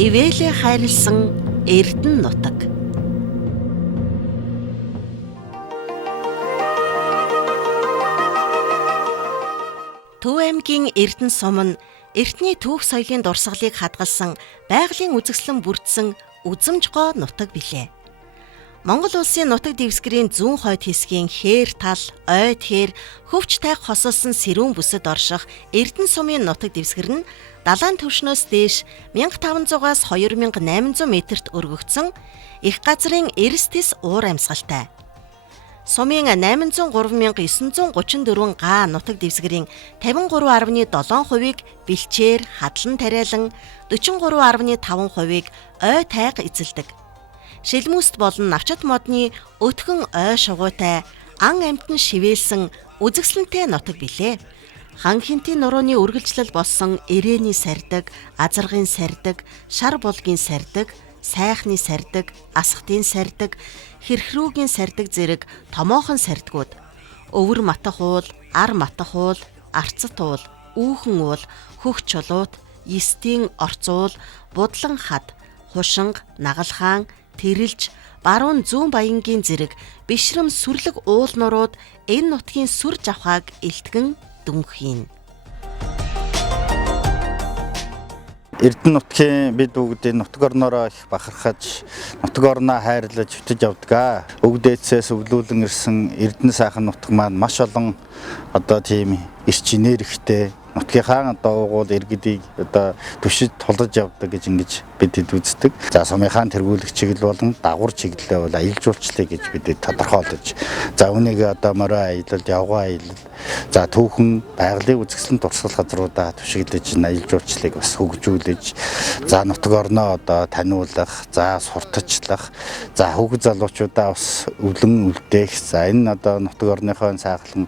Ивэлээ хайрлсан Эрдэнэ нутаг. Төв аймгийн Эрдэнэ сум нь эртний түүх соёлын дурсгалыг хадгалсан байгалийн үзэсгэлэн бүрдсэн үзэмж гоо нутаг билээ. Монгол улсын нутаг дэвсгэрийн зүүн хойд хэсгийн хээр тал, ойд хээр, хөвч тайх хосолсон сэрүүн бүсэд орших Эрдэнэ сумын нутаг дэвсгэр нь далайн түвшнөөс дээш 1500-аас 2800 метрт өргөгдсөн их газрын эрс тис уур амьсгалтай. Сумын 803,934 га нутаг дэвсгэрийн 53.7%-ийг бэлчээр, хадлан тариалан, 43.5%-ийг ой тайга эзэлдэг. Шилмүст болон навчат модны өтгөн ой шугуутай, ан амьтан шивээлсэн үзэсгэлэнтэй нутаг билээ. Хан хинтийн нурууны үргэлжлэл болсон ирээний сардаг, азаргын сардаг, шар булгийн сардаг, сайхны сардаг, асхтын сардаг, хэрхрүүгийн сардаг зэрэг томоохон сардгууд, өвөр матах уул, ар матах уул, арцат уул, үүхэн уул, хөх чулуут, естийн орцуул, будлан хад, хушинг, нагалхаан, тэрэлж, баруун зүүн баянгийн зэрэг бишрэм сүрлэг уул нурууд энэ нутгийн сүр жавхааг илтгэн дүнхийн. Эрдэнэ нутгийн бид бүгдийн нутаг орноороо их бахархаж, нутаг орноо хайрлаж хөтөж явдаг. Өвдөөцөөс өвлүүлэн ирсэн Эрдэнэ сайхан нутаг маань маш олон тийм эрчинээр ихтэй нутгийнхаа уугуул иргэдийг түшиж тулж явдаг гэж ингэж бид үздэг. За сумынхаа тэргүүлэх чиглэл болон дагвар чиглэлээ бол аялал жуулчлалыг гэж бид тодорхойлож. За үүнийг морой аялал, явган аялал, за түүхэн байгалийн үзэсгэлэн туршлагын газруудаа түшиглэж аялал жуулчлалыг бас хөгжүүлж, за нутаг орноо таниулах, за сурталчлах, за хүүхэд залуучуудаа бас өвлөн үлдээх. За энэ нутаг орныхоо сайхан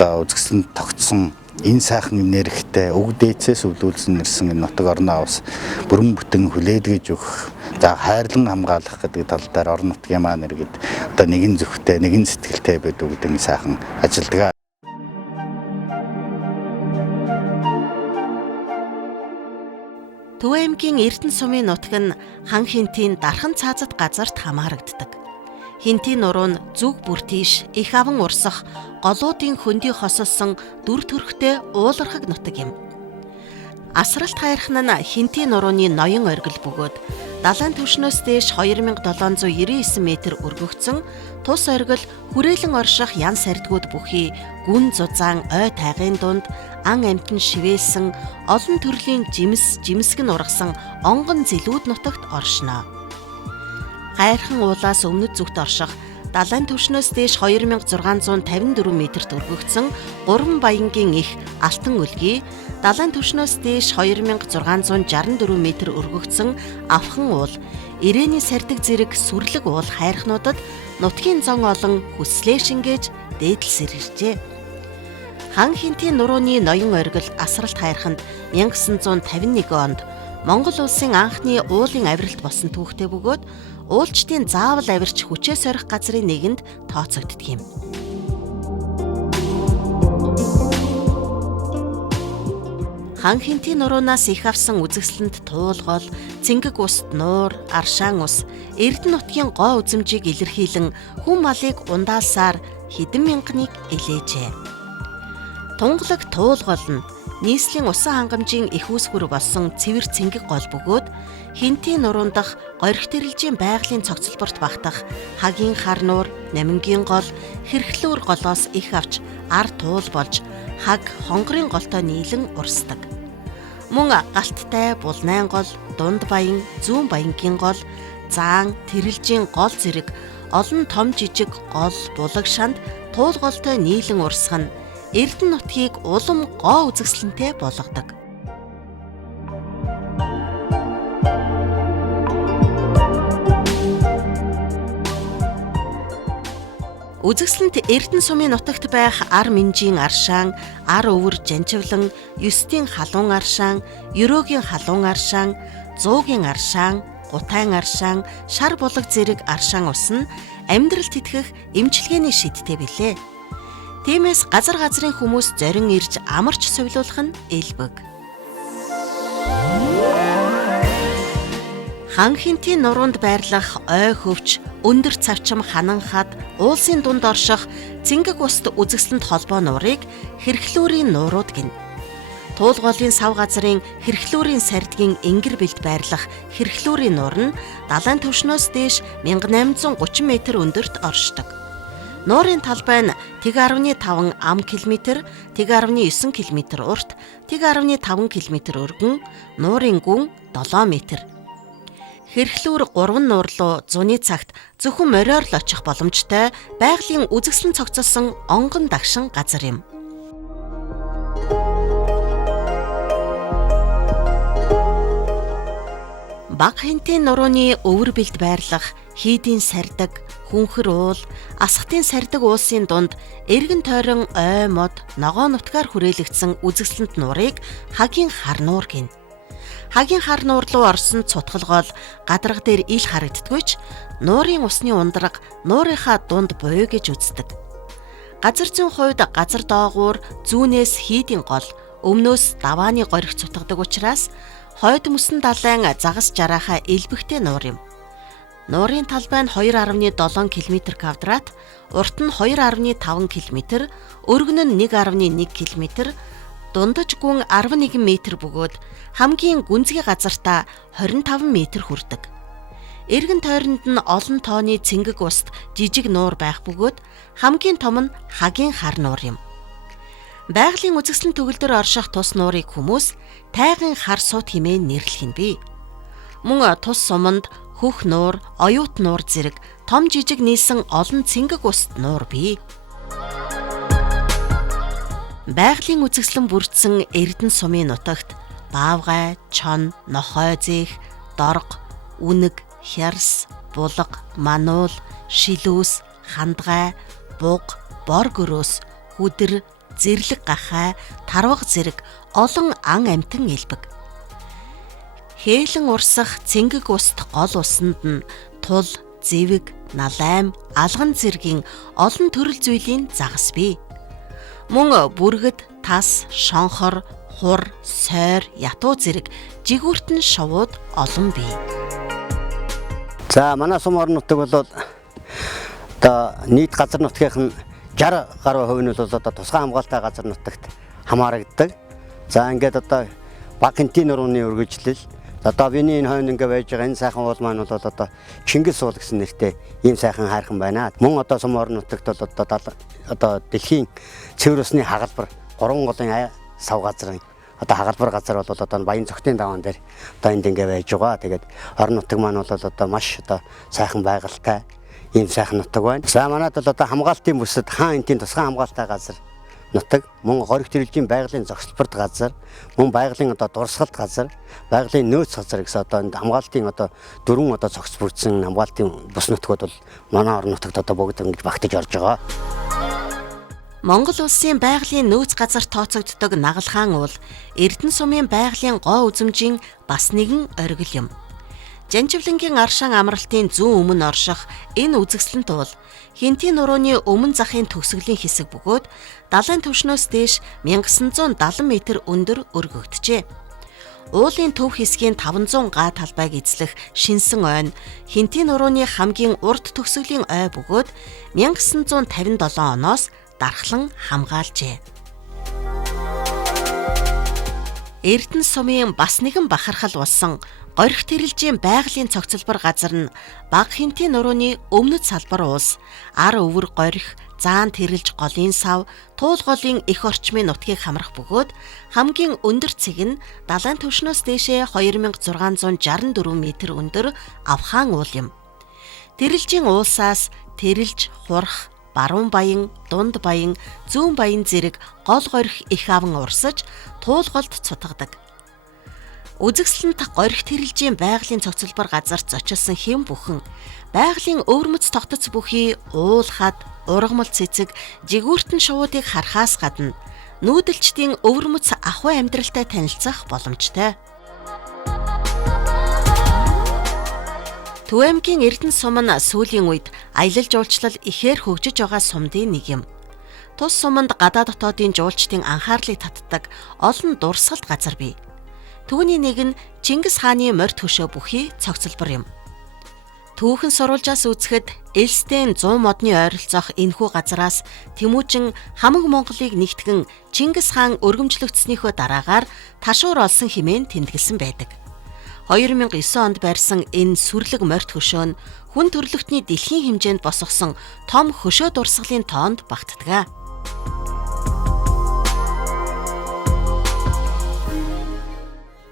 үзэсгэлэн тогтсон энэ сайхан нэрхтэй өвдөөцөөс өвлүүлсэн нэрсэн энэ нутаг орноо бас бүрэн бүтэн хүлээдгэж өгөх, за хайрлан хамгаалах гэдэг тал дээр орон нутгийн маань иргэд нэгэн зөвхтэй, нэгэн сэтгэлтэй бид бүгдэн сайхан ажилладаг. Төв аймгийн Эрдэнэ сумын нутаг нь хан хинтийн дархан цаазат газарт хамаарагддаг. Хинтийн нуруу нь зүг бүр тийш их аван урсах голуудын хөндөй хосолсон дүр төрхтэй уулархаг нутаг юм. Асралт хайрхан нь хинтийн нурууны ноён оргил бөгөөд далайн түвшнөөс дээш 2799 метр өргөгдсөн тус оргил хүрээлэн орших ян сардгууд бүхий гүн зузаан ой тайгын дунд ан амьтан шивээлсэн олон төрлийн жимсгэн ургасан онгон зэлүүд нутагт оршно. Гайрхан уулаас өмнөд зүгт орших далайн түвшнөөс дээш 2654 метрт өргөгдсөн 3 баянгийн их алтан үлгий, далайн түвшнөөс дээш 2664 метр өргөгдсөн авхан уул, ирээний сардаг зэрэг сүрлэг уул хайрхнуудад нутгийн зон олон хүслээ шингээж дээдэл сэргэржээ. Хан хинтийн нурууны ноён оргил асралт хайрханд 1951 онд Монгол улсын анхны уулын авиралт болсон түүхтэй бөгөөд уулчдын заавал авирч хүчээ сорих газрын нэгэнд тооцогддог юм. Хан хинтийн нуруунаас их авсан үзэсгэлэнт туулгол, цэнгэг ус, нуур, аршаан ус, Эрдэнэ нутгийн гоо үзэмжийг илэрхийлэн хүн малыг ундаасаар хэдэн мянганыг илээжээ. Тунгалаг туулгол нь нийслэлийн усан хангамжийн их үүсгэр болсон цэвэр цэнгэг гол бөгөөд хинтийн нуруунд дах горих тэрэлжийн байгалийн цогцлборт багтах хагийн хар нуур, намингийн гол, хэрхлүүр голоос их авч ар туул болж хаг хонгорын голтой нийлэн урсдаг. Мөн галттай булнайн гол, дунд баян, зүүн баянгийн гол, заан, тэрэлжийн гол зэрэг олон том жижиг гол, булаг шанд туул голтой нийлэн урсгах нь Эрдэнэ нутгийг улам гоо үзэсгэлэнтэй болгодог. Үзэсгэлэнт Эрдэнэ сумын нутагт байх ар минжийн аршаан, ар өвөр жанживлан, ёстын халуун аршаан, ерөөгийн халуун аршаан, зуугийн аршаан, гутайн аршаан, шар булаг зэрэг аршаан ус нь амьдралд итгэх эмчилгээний шидтэй билээ. Тиймээс газар газрын хүмүүс зорин ирж амарч сувлуулах нь элбэг. Хан Хинтийн нуруунд байрлах ой хөвч, өндөр цавчим хананхад уулсын дунд орших цэнгэг уст үзэсгэлэнт холбоо нуурыг хэрхлүүрийн нуурууд гэнэ. Туулгуулын сав газрын хэрхлүүрийн сардгийн энгэр бэлд байрлах хэрхлүүрийн нуур нь далайн түвшнөөс дээш 1830 м өндөрт оршдог. Нуурын талбай нь тэг 1.5 ам км, тэг 1.9 км урт, тэг 1.5 км өргөн, нуурын гүн 7 м. Хэрхлүүр 3 нуур руу зуны цагт зөвхөн мориор л очих боломжтой байгалийн үзэсгэлэн цогцолсон онгон дагшин газар юм. Бага Хинтийн нурууны өвөр бэлд байрлах хийдийн сардаг, хүнхэр уул, асхтын сардаг уулсын дунд эргэн тойрон ой мод ногоо нутгаар хүрээлэгдсэн үзэсгэлэнт нуурыг хагийн хар нуур гэнэ. Хагийн хар нуур руу орсон цутгалгоол гадарга дээр ил харагддаггүй ч нуурын усны ундраг нуурынхаа дунд буй гэж үздэг. Газар зүйн хувьд газар доогуур зүүнээс хийдийн гол, өмнөөс давааны горих цутгадаг учраас хойд мөсөн далайн загас жараахаа элбэгтэй нуур юм. Нуурын талбай нь 2.7 км квадрат, урт нь 2.5 км, өргөн нь 1.1 км, дундаж гүн 11 м бөгөөд хамгийн гүнзгий газартаа 25 м хүрдэг. Эргэн тойронд нь олон тооны цэнгэг уст жижиг нуур байх бөгөөд хамгийн том нь хагийн хар нуур юм. Байгалийн үзэсгэлэн төгөлдөр орших тус нуурыг хүмүүс тайгын хар суут хэмээн нэрлэх нь бий. Мөн тус суманд хөх нуур, оюут нуур зэрэг том жижиг нийлсэн олон цэнгэг уст нуур бий. Байгалийн үзэсгэлэн бүрдсэн Эрдэнэ сумын нутагт Баавгай, Чон, Нохой зээх, Дорго, Үнэг, Хярс, Булга, Мануул, Шилүүс, Хандгай, Буг, Бор гөрөөс, Хүдэр, Зэрлэг гахай, Тарваг зэрэг олон ан амьтан элбэг. Хээлэн урсах цэнгэг уст гол усанд нь тул, зэвэг, налайм, алган зэргийн олон төрөл зүйлийн загас бий. Мөн бүргэд, тас, шонхор, хур, сойр, ятуу зэрэг жигүүртэн шувууд олон бий. За манай сум орон нутаг бол одоо нийт газар нутгийн 60 гаруй хувь нь бол одоо тусгай хамгаалтай газар нутагт хамаарагддаг. За ингээд одоо Бага Хинтийн нурууны үргэлжлэл одоо биний энэ хойно ингээ байж байгаа энэ сайхан уул маань бол одоо Чингис уул гэсэн нэртэй ийм сайхан хайрхан байна. Мөн одоо сум орон нутагт бол одоо дэлхийн цэвэр усны хагалбар 3 голын сав газрын одоо хагалбар газар бол одоо Баян цогтын даваан дээр одоо энд ингээ байж байгаа. Тэгээд орон нутаг маань бол одоо маш одоо сайхан байгальтай ийм сайхан нутаг байна. За манайд бол одоо хамгаалтын бүсэд Хаан Хинтийн тусгай хамгаалтай газар нутаг, мөн горих тэрэлжийн байгалийн зогсолборт газар, мөн байгалийн одоо дурсгалт газар, байгалийн нөөц газар гэсэн одоо энэ хамгаалтын одоо 4 одоо цогц бүрдсэн хамгаалтын бус нутгууд бол манай орон нутагт одоо бүгд ингэж багтаж орж байгаа. Монгол улсын байгалийн нөөц газар тооцогддог Нагалхаан уул Эрдэнэ сумын байгалийн гоо үзмжийн бас нэгэн оргил юм. Жанживлангийн аршаан амралтын зүүн өмнө орших энэ үзэсгэлэнт уул Хинтийн нурууны өмнө захын төгсгөлийн хэсэг бөгөөд далайн түвшнөөс дээш 1970 м өндөр өргөгдөжээ. Уулын төв хэсгийн 500 га талбайг эзлэх шинсэн ойн Хинтийн нурууны хамгийн урд төгсгөлийн ой бөгөөд 1957 оноос дархлан хамгаалжээ. Эрдэнэ сумын бас нэгэн бахархал болсон горих тэрэлжийн байгалийн цогцлбор газар нь Бага Хинтийн нурууны өмнөд салбар уус, ар өвөр горих, заан тэрэлж голын сав, туул голын их орчмын нутгийг хамрах бөгөөд хамгийн өндөр цэг нь далайн түвшнөөс дээшээ 2664 м өндөр Авхаан уул юм. Тэрэлжийн уулсаас тэрэлж, хурх, баруун баян, дунд баян, зүүн баян зэрэг гол горих их аван урсаж туул голд цутгадаг. Үзэсгэлэнт горих тэрэлжийн байгалийн цогцлбор газарт зочилсон хэм бүхэн байгалийн өвөрмөц тогтоц бүхий уул хад, ургамал цэцэг, жигүүртэн шувуудыг харахаас гадна нүүдэлчдийн өвөрмөц ахуй амьдралтай танилцах боломжтой. Төв аймгийн Эрдэнэ сум нь сүүлийн үед аялал жуулчлал ихээр хөгжиж байгаа сумдын нэг юм. Тус суманд гадаа дотоодын жуулчдын анхаарлыг татдаг олон дурсгалт газар бий. Түүний нэг нь Чингис хааны морьт хөшөө бүхий цогцлбор юм. Түүхэн сурвалжаас үзэхэд Элстен 100 модны ойролцоох энэхүү газараас Тэмүүжин хамаг Монголыг нэгтгэн Чингис хаан өргөмжлөгдснийхөө дараагаар ташуур олсон хэмээн тэмдэглэсэн байдаг. 2009 онд байрсан энэ сүрлэг морьт хөшөө нь хүн төрлөختний дэлхийн хэмжээнд босгосон том хөшөө дурсгалын тоонд багтдаг.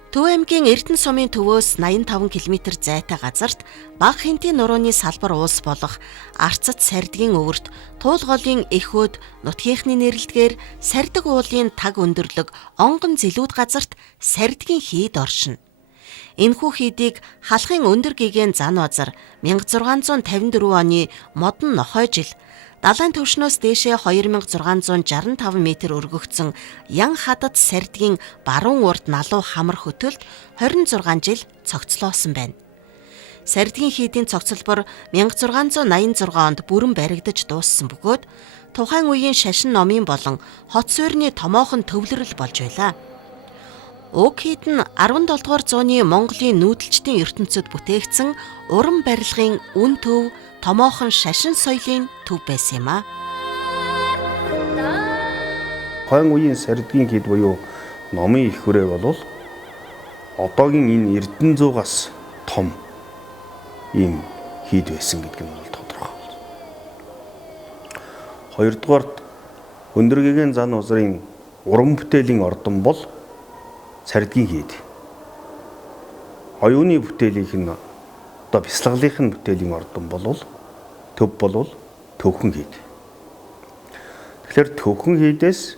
Төв аймгийн Эрдэнэ сумын төвөөс 85 км зайтай газарт Бага Хинтийн нурууны салбар уус болох Арцат Сардгийн өвөрт Туулголын эхөөд нутгийнхны нэрэлтгээр Сардаг уулын таг өндөрлөг онгон зэлүүд газарт Сардгийн хийд оршино. Энэхүү хийдийг халахын өндөр гэгээн зан базар 1654 оны модон нохой жил далайн түвшнөөс дээшээ 2665 м өргөгдсөн Ян хадад Сардгийн баруун урд налуу хамар хөтөлд 26 жил цогцлоосон байна. Сардгийн хийдийн цогцлбор 1686 онд бүрэн баригдаж дууссан бөгөөд тухайн үеийн шашин номын болон хот суурьны томоохон төвлөрөл болж байлаа. Уг хийд нь 17 дугаар зууны Монголын нүүдэлчдийн ертөнцид бүтээгдсэн уран барилгын үн төв томоохон шашин соёлын төв байсан юм а. Тухайн үеийн Сардгийн хийд буюу номын их хүрээ бол одоогийн энэ Эрдэнэ зуугаас том ийм хийд байсан гэдэг нь бол тодорхой байна. Хоёрдугаарт өндөр гэгээн зан узрын уран бүтээлийн ордон бол Сардгийн хийд. Оюуны бүтээлийнх нь одоо бясалгалынхын бүтээлийн ордон болвол төв болвол төвхөн хийд. Тэгэхээр төвхөн хийдээс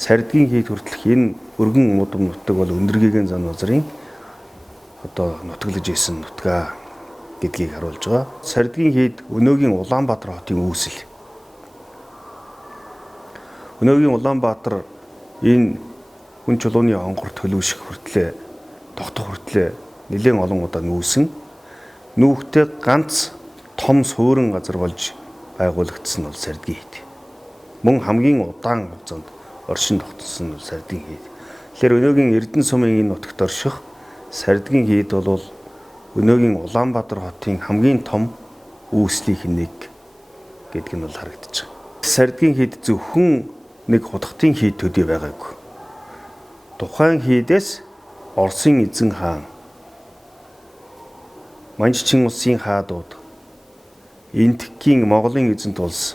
Сардгийн хийд хүртэлх энэ өргөн модон нутаг бол өндөр гэгээн зан узрын одоо нутаглаж исэн нутгаа гэдгийг харуулж байгаа. Сардгийн хийд өнөөгийн Улаанбаатар хотын үүсэл. Өнөөгийн Улаанбаатар энэ хүн чулууны онгор төлөвших хүртлээ тогтох хүртлээ нэлээд олон удаа нүүсэн. Нүүхтэй ганц том суурин газар болж байгуулагдсан бол Сардгийн хийд. Мөн хамгийн удаан хугацаанд оршин тогтсон бол Сардгийн хийд. Тэгэхээр өнөөгийн Эрдэнэ сумын энэ нутагт орших Сардгийн хийд бол өнөөгийн Улаанбаатар хотын хамгийн том үүслийнх нэг гэдэг нь бол харагдаж байгаа. Сардгийн хийд зөвхөн нэг худахтын хийд төдий байгаагүй. Тухайн хийдээс Оросын эзэн хаан Манжчин улсын хаадууд Энтекийн Монголын эзэнт улс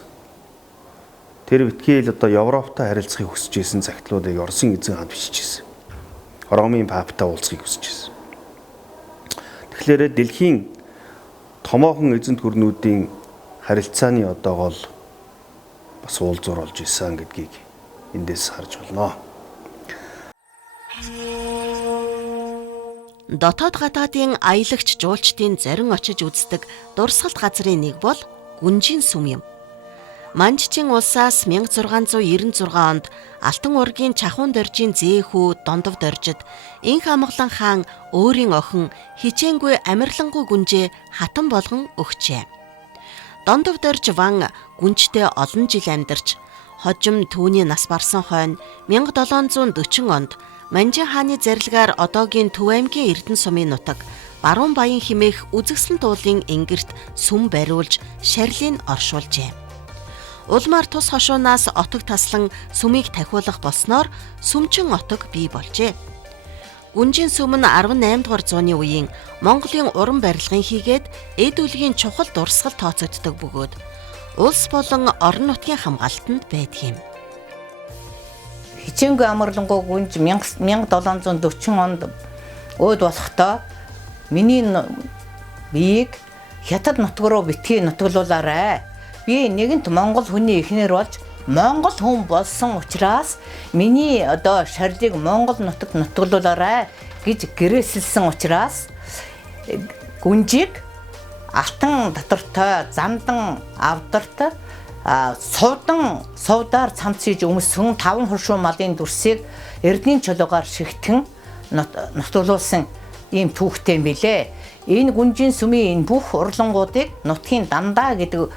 тэр битгийл одоо Европтой харилцахыг хүсэж исэн цагтлуудыг Оросын эзэн хаанд бичижсэн. Ромын паптай уулзахыг хүсэж исэн. Тэгэхээр дэлхийн томоохон эзэнт гүрнүүдийн харилцааны одоо гол бас уулзуур болж исэн гэдгийг эндээс харж болно. Дотоод гадаадын аялагч жуулчдын зорин очиж үздэг дурсгалт газрын нэг бол Гүнжийн сүм юм. Манжчин улсаас 1696 онд Алтан ургийн Чахуун доржийн зээх хүү Дондов доржид инх амгалан хаан өөрийн охин хичээнгүй амирлангуй Гүнжээ хатан болгон өгчээ. Дондов дорж Ван Гүнжтэй олон жил амьдарч хожим түүний нас барсан хойно 1740 онд Манжин хааны зарилгаар одоогийн Төв аймгийн Эрдэнэ сумын нутаг Баруун Баян хэмээх үзэгсэлэн туулын энгэрт сүм бариулж шарлыг оршуулжээ. Улмаар тус хошуунаас отог таслан сүмийг тахиулах болсноор сүмчин отог бий болжээ. Гүнжийн сүм нь 18 дугаар зууны үеийн Монголын уран барилгын хийгээд эд үлгийн чухал дурсгал тооцогддог бөгөөд улс болон орон нутгийн хамгаалтанд байдаг юм. Хичээнгүй амарлангуй Гүнж 1740 онд өөд болохдоо миний биеийг хятад нутаг руу битгий нутаглуулаарай. Би нэгэнт Монгол хүний эхнэр болж Монгол хүн болсон учраас миний одоо шарлыг Монгол нутагт нутаглуулаарай гэж гэрээсэлсэн учраас Гүнжийг алтан татвартай замдан авдартай сувдаар цамцж өмсгөн 5 хуршуу малын дүрсийг эрдний чулуугаар шигтгэн нутаглуулсан ийм түүхтэй юм билээ. Энэ Гүнжийн сүмийн энэ бүх урлангуудыг нутгийн дандаа гэдэг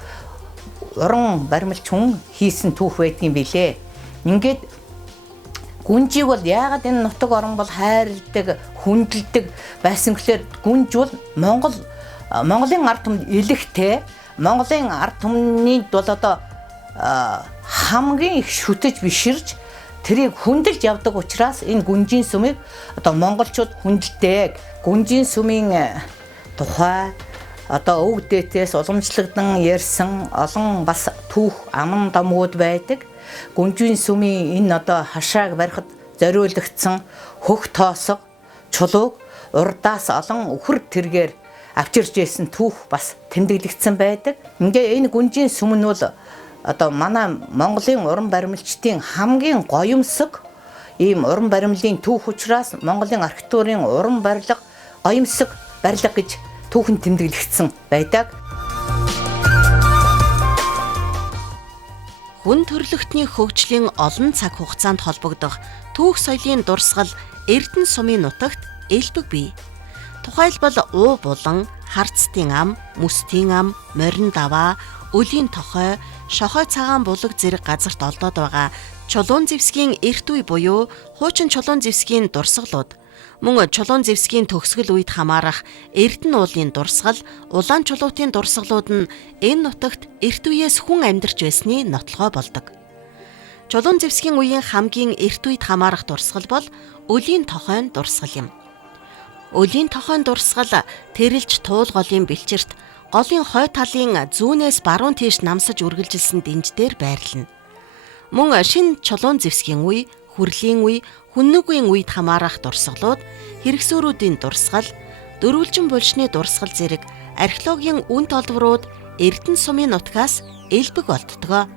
уран баримлч хүн хийсэн түүх байдгийн билээ. Ингээд Гүнжийг бол яагаад энэ нутаг орон бол хайрладаг, хүндэлдэг байсан гэхээр гүнж бол Монголын ард түмэнд илэхтэй, Монголын ард түмний бол одоо хамгийн их шүтэж биширж тэрийг хүндэлж явдаг учраас энэ гүнжийн сүмийг одоо монголчууд хүндэлдэг. Гүнжийн сүмийн тухай одоо өвөг дээдээс уламжлагдан ярьсан олон бас түүх аман дамгууд байдаг. Гүнжийн сүмийн энэ одоо хашааг барихад зориулагдсан хөх тоосго, чулууг урдаас олон үхэр тэргээр авчирч ийсэн түүх бас тэмдэглэгдсэн байдаг. Ингээ энэ гүнжийн сүм нь бол одоо манай Монголын уран баримлчдын хамгийн гоёмсог ийм уран баримлын түүх учраас Монголын архитектурын уран барилга гоёмсог барилга гэж түүхэнд тэмдэглэгдсэн байдаг. Хүн төрөлхтний хөгжлийн олон цаг хугацаанд холбогдох түүх соёлын дурсгал Эрдэнэ сумын нутагт элбэг бий. Тухайлбал уу булан, харцтын ам, мөстийн ам, морин даваа, өлийн тохой, шохой цагаан булаг зэрэг газарт олдоод байгаа Чулуун зэвсгийн эрт үе буюу хуучин Чулуун зэвсгийн дурсгалууд, мөн Чулуун зэвсгийн төгсгөл үед хамаарах Эрдэнэ уулын дурсгал, Улаан чулуутын дурсгалууд нь энэ нутагт эрт үеэс хүн амьдарч байсны нотлохой болдог. Чулуун зэвсгийн үеийн хамгийн эрт үед хамаарах дурсгал бол өлийн тохойн дурсгал юм. Өлийн тохойн дурсгал тэрэлж туул голын бэлчирт голын хой талын зүүнээс баруун тийш намсаж үргэлжилсэн дэнж дээр байрлана. Мөн шин Чулуун зэвсгийн үе, хүрлийн үе, хүннүгийн үед хамаарах дурсгалууд, хэрэгсүүрүүдийн дурсгал, дөрвөлжин булшны дурсгал зэрэг археологийн үн толборууд Эрдэнэ сумын нутгаас элбэг олддог.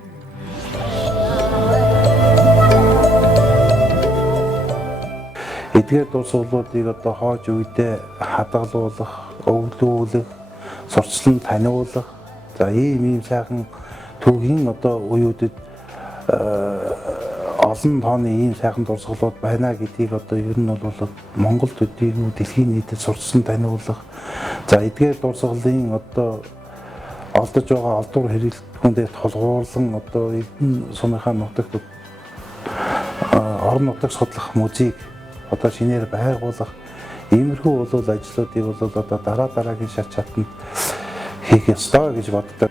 Эдгээр дурсгалуудыг одоо хойч үедээ хадгалуулах, өвлүүлэх, сурчлан таниулах, за ийм сайхан түүхийн одоо үеүүдэд олон тооны ийм сайхан дурсгалууд байна гэдгийг одоо ер нь бол Монголд өдийгөө дэлхийн нийтэд сурчсан таниулах. За эдгээр дурсгалын одоо олдож байгаа олдвор хэрэглэхэндээ тулгуурлан одоо Эрдэнэ сумынхаа нутагт орон нутаг судлах музейг одоо шинээр байгуулах иймэрхүү бол ажлуудыг бол одоо дараагийн шат чатанд хийх ёстой гэж боддог.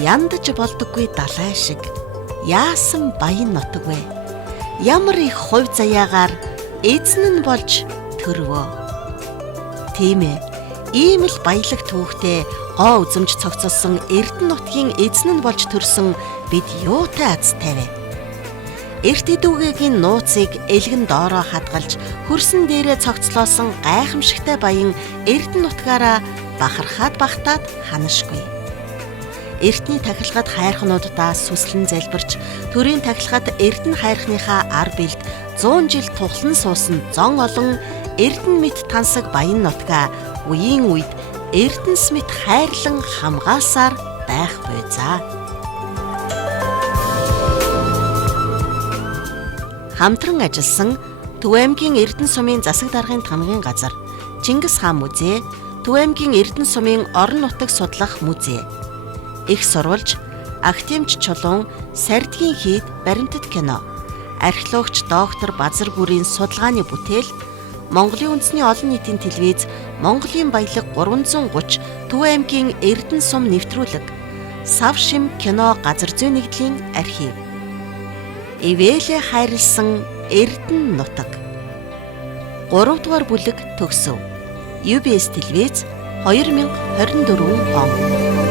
Яндаж болдоггүй далай шиг яасан баян нутаг вэ? Ямар их хувь заяагаар эзэн нь болж төрвөө. Тийм ээ. Ийм л баялаг түүхтэй гоо үзэмж цогцолсон Эрдэнэ нутгийн эзэн нь болж төрсөн бид юутай азтай вэ? Эрт идүүгийн нууцыг элгэн доороо хадгалж хөрсөн дээрээ цогцлоосон гайхамшигтай баян Эрдэнэ нутгаараа бахархаад багтаад ханашгүй. Эртний тахилгад хайрхнуудаа сүслэн залбирч, төрийн тахилгад Эрдэнэ хайрхныхаа ар бэлд 100 жил тухлан суусан зон олон Эрдэнэ мэт тансаг баян нутгаа үеийн үед Эрдэнэс мэт хайрлан хамгаалсаар байх буй за. Хамтран ажилласан Төв аймгийн Эрдэнэ сумын засаг даргын тамгын газар, Чингис хаан музей, Төв аймгийн Эрдэнэ сумын орон нутаг судлах музей, их сурвалж, Актемч Чулуун, Сардгийн хийд баримтат кино, археологч доктор Базар бүрийн судалгааны бүтээл, Монголын үндэсний олон нийтийн телевиз Монголын баялаг 330 Төв аймгийн Эрдэнэ сум нэвтрүүлэг, Сав шим кино газар зүйн нэгдлийн архив. Ивэлэ хайрлсан Эрдэнэ нутаг. 3 дугаар бүлэг төгсөв. UBS телевиз 2024 он.